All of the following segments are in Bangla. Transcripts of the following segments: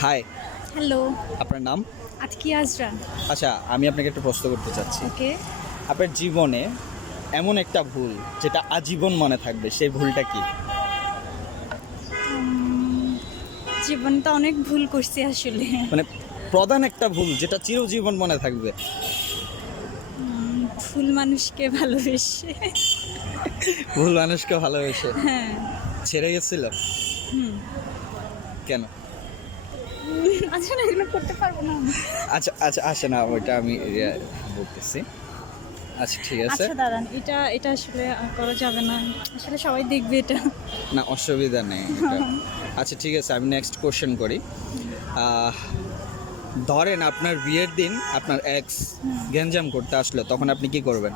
হাই হ্যালো আপনার নাম? আজকি আজরা। আচ্ছা আমি আপনাকে একটা প্রশ্ন করতে চাচ্ছি। ওকে আপনার জীবনে এমন একটা ভুল যেটা আজীবন মনে থাকবে সেই ভুলটা কি? জীবনে তো অনেক ভুল করছি আসলে। মানে প্রধান একটা ভুল যেটা চিরজীবন মনে থাকবে। ভুল মানুষকে ভালোবেসে। ভুল মানুষকে ভালোবেসে। হ্যাঁ। ছেড়ে গেছিল? হুম। কেন? আচ্ছা না এগুলো করতে পারব না। আচ্ছা আচ্ছা আসে না ওইটা আমি ইয়ে বলতেছি। আচ্ছা ঠিক আছে। আচ্ছা দাঁড়ান এটা এটা আসলে করা যাবে না। আসলে সবাই দেখবে এটা। না অসুবিধা নেই আচ্ছা ঠিক আছে আমি নেক্সট কোশ্চেন করি। ধরেন আপনার বিয়ের দিন আপনার এক্স গ্যাঞ্জাম করতে আসলো তখন আপনি কি করবেন?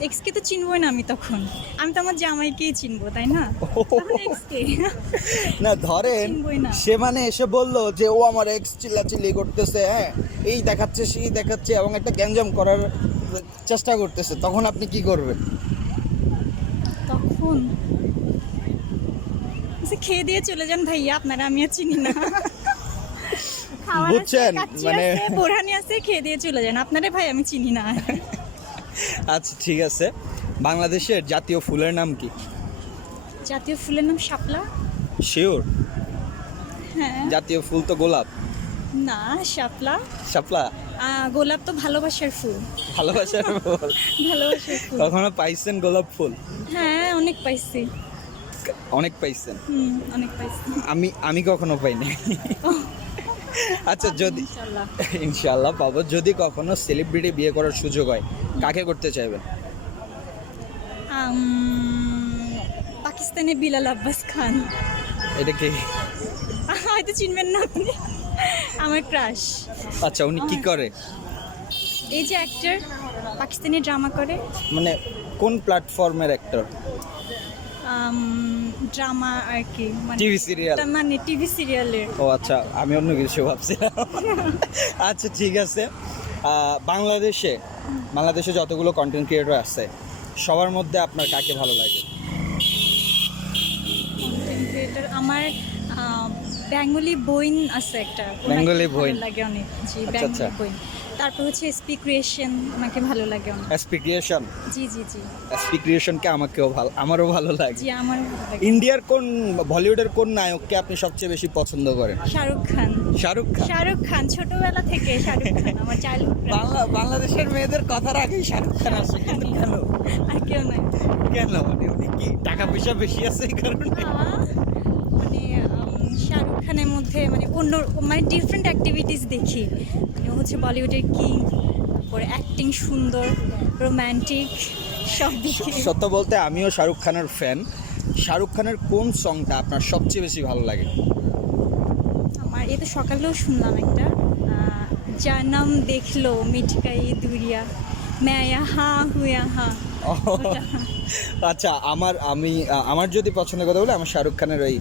এক্সকে তো চিনবই না আমি তখন। আমি তো আমার জামাইকেই চিনবো তাই না? না ধরেন সে মানে এসে বলল যে ও আমার এক্স চিল্লাচিল্লি করতেছে হ্যাঁ এই দেখাচ্ছে সেই দেখাচ্ছে এবং একটা গ্যাঞ্জাম করার চেষ্টা করতেছে তখন আপনি কি করবেন? তখন? খেয়ে দিয়ে চলে যান ভাইয়া আপনারা আমি আর চিনি না। বুঝছেন? মানে- বোরহানি আছে খেয়ে দিয়ে চলে যান। আপনারে ভাই আমি চিনি না। আচ্ছা ঠিক আছে। বাংলাদেশের জাতীয় ফুলের নাম কি? জাতীয় ফুলের নাম শাপলা। শিওর হ্যাঁ। জাতীয় ফুল তো গোলাপ। না শাপলা। শাপলা? আহ, গোলাপ তো ভালোবাসার ফুল। ভালোবাসার ফুল। ভালোবাসার ফুল। কখনো পাইছেন গোলাপ ফুল? হ্যাঁ অনেক পাইছি। অনেক পাইছেন? হুম অনেক পাইছি। আমি আমি কখনো পাইনি। আচ্ছা যদি ইনশাল্লাহ। পাবো। যদি কখনো সেলিব্রিটি বিয়ে করার সুযোগ হয় কাকে করতে চাইবেন পাকিস্তানে বিলাল আব্বাস খান। এটা কি? হয়তো চিনবেন না আপনি। আমার ক্রাশ। আচ্ছা উনি কি করে? এই যে অ্যাক্টর পাকিস্তানি ড্রামা করে। মানে কোন প্ল্যাটফর্মের অ্যাক্টর ড্রামা আর কি মানে টিভি সিরিয়াল মানে টিভি সিরিয়ালের ও আচ্ছা আমি অন্য কিছু ভাবছিলাম। আচ্ছা ঠিক আছে। বাংলাদেশে বাংলাদেশে যতগুলো কন্টেন্ট ক্রিয়েটর আছে সবার মধ্যে আপনার কাকে ভালো লাগে? কন্টেন্ট ক্রিয়েটর আমার বেঙ্গলি বইন আছে একটা। বেঙ্গলি বইন। লাগে অনেক। জি আচ্ছা, আচ্ছা। বেঙ্গলি বইন। তারপর হচ্ছে এসপি ক্রিয়েশন ওনাকে ভালো লাগে অনেক। এসপি ক্রিয়েশন জি জি জি। এসপি ক্রিয়েশনকে আমাকেও ভালো আমারও ভালো লাগে। জি আমার ভালো লাগে। ইন্ডিয়ার কোন বলিউডের কোন নায়ককে আপনি সবচেয়ে বেশি পছন্দ করেন? শাহরুখ খান। শাহরুখ খান? শাহরুখ খান ছোটবেলা থেকে শাহরুখ খান আমার চাইল্ডহুড বাংলা বাংলাদেশের মেয়েদের কথার আগেই শাহরুখ খান আসে কিন্তু কেন? আর কেউ নয় কেন? মানে উনি কি টাকা পয়সা বেশি আছে এই কারণে? শাহরুখ মধ্যে মানে অন্য মানে ডিফারেন্ট অ্যাক্টিভিটিস দেখি। মানে হচ্ছে বলিউডের কিং তারপরে অ্যাক্টিং সুন্দর রোম্যান্টিক সব দিকে সত্য বলতে আমিও শাহরুখ খানের ফ্যান শাহরুখ খানের কোন সংটা আপনার সবচেয়ে বেশি ভালো লাগে? আমার এই তো সকালেও শুনলাম একটা। আহ, যার নাম দেখল মিটকাই দুরিয়া ম্যায়া হা হুয়া হা। আচ্ছা আমার আমি আমার যদি পছন্দের কথা বলে আমার শাহরুখ খানের ওই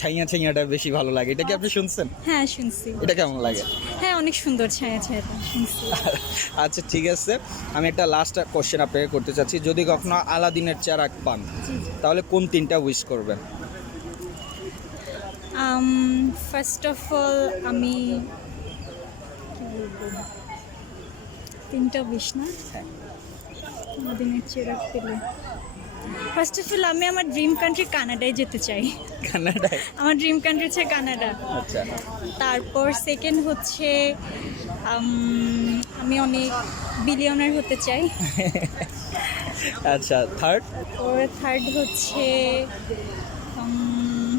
ছাইয়া ছাইয়াটা বেশি ভালো লাগে। এটা কি আপনি শুনছেন? হ্যাঁ শুনছি। এটা কেমন লাগে? হ্যাঁ অনেক সুন্দর ছায়া ছায়াটা শুনছি। আচ্ছা ঠিক আছে। আমি একটা লাস্ট কোশ্চেন আপনাকে করতে চাচ্ছি। যদি কখনো আলাদিনের চেরাক পান তাহলে কোন তিনটা উইশ করবেন? ফার্স্ট অফ অল আমি তিনটা বিশ না? হ্যাঁ। দিনের চেরাক পেলে। ফার্স্ট অফ অল আমি আমার ড্রিম কান্ট্রি কানাডায় যেতে চাই। কানাডায়? আমার ড্রিম কান্ট্রি হচ্ছে কানাডা। আচ্ছা। তারপর সেকেন্ড হচ্ছে আমি অনেক বিলিয়নার হতে চাই। আচ্ছা থার্ড ওর থার্ড হচ্ছে উম,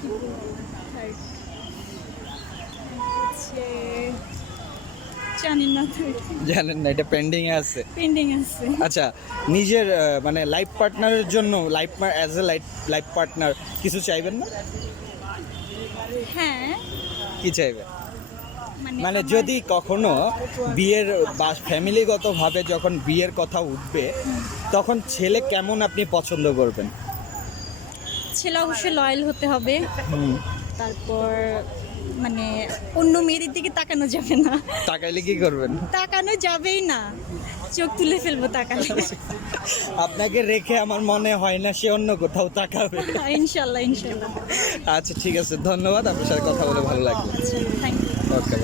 কি বলব? third হচ্ছে জানি না জানেন না এটা পেন্ডিং এ আছে। পেন্ডিং আছে। আচ্ছা নিজের মানে লাইফ পার্টনারের জন্য life as a life life partner কিছু চাইবেন না? হ্যাঁ। কি চাইবেন? মানে যদি কখনো বিয়ের বা ফ্যামিলিগতভাবে যখন বিয়ের কথা উঠবে তখন ছেলে কেমন আপনি পছন্দ করবেন? ছেলে অবশ্যই লয়াল হতে হবে। তারপর মানে অন্য মেয়েদের দিকে তাকানো যাবে না। তাকাইলে কি করবেন? তাকানো যাবেই না। চোখ তুলে ফেলব তাকালে। আপনাকে রেখে আমার মনে হয় না সে অন্য কোথাও তাকাবে। ইনশাল্লাহ ইনশাল্লাহ। আচ্ছা ঠিক আছে। ধন্যবাদ। আপনার সাথে কথা বলে ভালো লাগল। Thank you okay